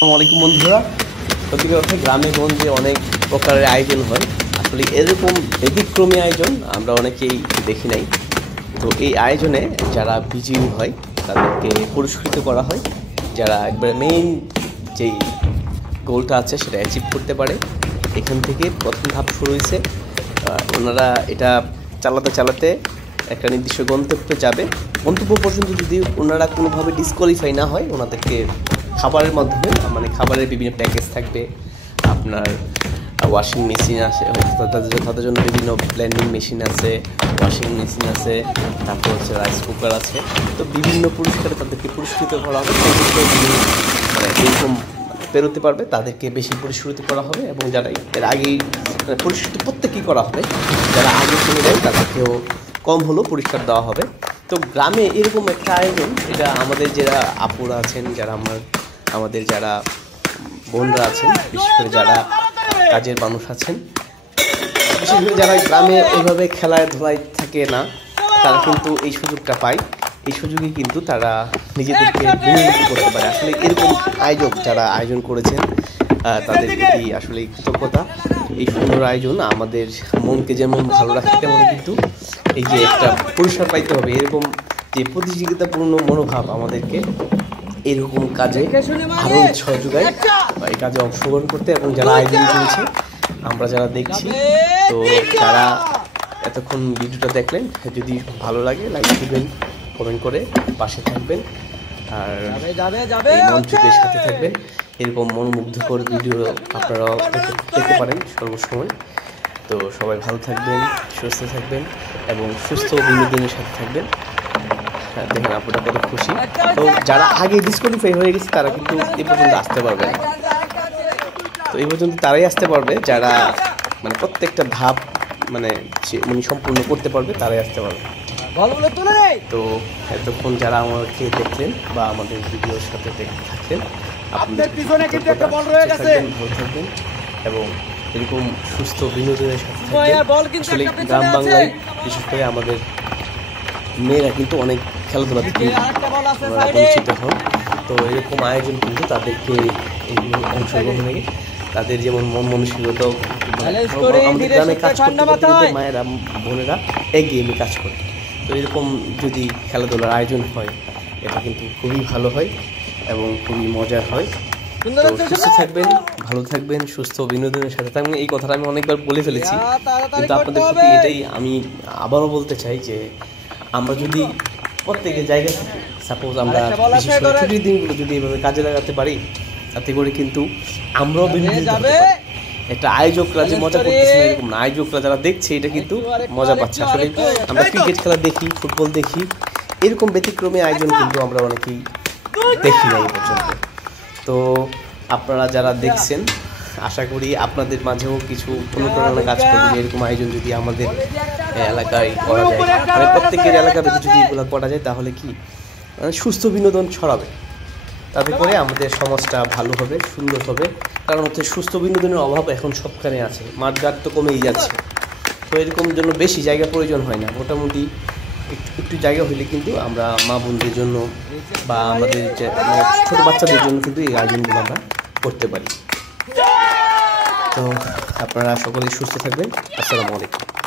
আসসালামু আলাইকুম বন্ধুরা। প্রতি বছর গ্রামে গঞ্জে অনেক প্রকারের আয়োজন হয়। আসলে এরকম ব্যতিক্রমী আয়োজন আমরা অনেকেই দেখি নাই। তো এই আয়োজনে যারা বিজয়ী হয় তাদেরকে পুরস্কৃত করা হয়। যারা একবারে মেইন যেই গোলটা আছে সেটা অ্যাচিভ করতে পারে, এখান থেকে প্রথম ধাপ শুরু হয়েছে। ওনারা এটা চালাতে চালাতে একটা নির্দিষ্ট গন্তব্যে যাবে। গন্তব্য পর্যন্ত যদি ওনারা কোনোভাবে ডিসকোয়ালিফাই না হয়, ওনাদেরকে খাবারের মাধ্যমে, মানে খাবারের বিভিন্ন প্যাকেজ থাকবে, আপনার ওয়াশিং মেশিন আছে, তাদের জন্য বিভিন্ন ব্লেন্ডিং মেশিন আছে, ওয়াশিং মেশিন আছে, তারপর হচ্ছে রাইস কুকার আছে। তো বিভিন্ন পুরস্কারে তাদেরকে পুরস্কৃত করা হবে। মানে এরকম পেরোতে পারবে তাদেরকে বেশি পুরস্কৃত করা হবে, এবং যারা এর আগেই পুরস্কৃত প্রত্যেকেই করা হবে। যারা আগে চলে যায় তাদেরকেও কম হলেও পুরস্কার দেওয়া হবে। তো গ্রামে এরকম একটা আয়োজন, এটা আমাদের যারা আপুরা আছেন, যারা আমাদের যারা বোনরা আছেন, বিশেষ করে যারা কাজের মানুষ আছেন, বিশেষ করে যারা গ্রামে ওইভাবে খেলাধুলায় থাকে না, তারা কিন্তু এই সুযোগটা পায়। এই সুযোগে কিন্তু তারা নিজেদেরকে বিনোদন করতে পারে। আসলে এরকম আয়োজক যারা আয়োজন করেছেন তাদের প্রতি আসলে কৃতজ্ঞতা। এই সুন্দর আয়োজন আমাদের মনকে যেমন ভালো রাখে, তেমন কিন্তু এই যে একটা পুরস্কার পাইতে হবে, এরকম যে প্রতিযোগিতাপূর্ণ মনোভাব আমাদেরকে এরকম কাজে আরও উৎসাহ যোগায় এই কাজে অংশগ্রহণ করতে। এবং যারা আয়োজন করেছে, আমরা যারা দেখছি, তো যারা এতক্ষণ ভিডিওটা দেখলেন, যদি ভালো লাগে লাইক দিবেন, কমেন্ট করে পাশে থাকবেন, আর এই মঞ্চের সাথে থাকবেন। এরকম মনোমুগ্ধকর ভিডিও আপনারাও দেখতে পারেন সর্বসময়। তো সবাই ভালো থাকবেন, সুস্থ থাকবেন এবং সুস্থ বিনোদনের সাথে থাকবেন। দেখেন আপনারা কত খুশি। তো যারা আগে ডিসকোয়ালিফাই হয়ে গেছে তারা কিন্তু এই পর্যন্ত আসতে পারবে না। তো এই পর্যন্ত তারাই আসতে পারবে যারা মানে প্রত্যেকটা ধাপ মানে সম্পূর্ণ করতে পারবে, তারাই আসতে পারবে। তো এতক্ষণ যারা আমাকে দেখলেন বা আমাদের ভিডিওর সাথে থাকলেন, আপনাদের ভালো থাকবেন এবং এরকম সুস্থ বিনোদনের সাথে থাকবেন। আসলে গ্রাম বাংলায় বিশেষ করে আমাদের মেয়েরা কিন্তু অনেক খেলাধুলা থেকে বঞ্চিত হন। তো এরকম আয়োজন কিন্তু তাদেরকে অংশগ্রহণে তাদের যেমন মন মানসিকতাও, আমাদের গ্রামে কাজ করতে করতে কিন্তু মায়েরা বোনেরা এগিয়ে কাজ করে। তো এরকম যদি খেলাধুলার আয়োজন হয়, এটা কিন্তু খুবই ভালো হয় এবং খুবই মজার হয়। তো সুস্থ থাকবেন, ভালো থাকবেন, সুস্থ বিনোদনের সাথে থাকবেন। এই কথাটা আমি অনেকবার বলে ফেলেছি, কিন্তু আপনাদের প্রতি এটাই আমি আবারও বলতে চাই যে আমরা যদি প্রত্যেকের জায়গায় থাকি, সাপোজ আমরা বিশেষ করে ছুটির দিনগুলো যদি এভাবে কাজে লাগাতে পারি, তাতে করে কিন্তু আমরাও বিভিন্ন একটা আয়োজকরা যে মজা করতেছে না এরকম না, আয়োজকরা যারা দেখছে এটা কিন্তু মজা পাচ্ছে। আসলে আমরা ক্রিকেট খেলা দেখি, ফুটবল দেখি, এরকম ব্যতিক্রমী আয়োজন কিন্তু আমরা অনেকেই দেখি না এই পর্যন্ত। তো আপনারা যারা দেখছেন, আশা করি আপনাদের মাঝেও কিছু অনুপ্রেরণা কাজ করবে। এরকম আয়োজন যদি আমাদের এলাকায় করা যায়, মানে প্রত্যেকের এলাকাতে যদি এগুলো করা যায়, তাহলে কি সুস্থ বিনোদন ছড়াবে, তাতে করে আমাদের সমাজটা ভালো হবে, সুন্দর হবে। কারণ হচ্ছে সুস্থ বিনোদনের অভাব এখন সবখানে আছে, মাঠঘাট তো কমেই যাচ্ছে। তো এরকম জন্য বেশি জায়গা প্রয়োজন হয় না, মোটামুটি একটু জায়গা হলে কিন্তু আমরা মা বোনদের জন্য বা আমাদের ছোটো বাচ্চাদের জন্য কিন্তু এই আয়োজনগুলো আমরা করতে পারি। তো আপনারা সকলেই সুস্থ থাকবেন। আসসালামু আলাইকুম।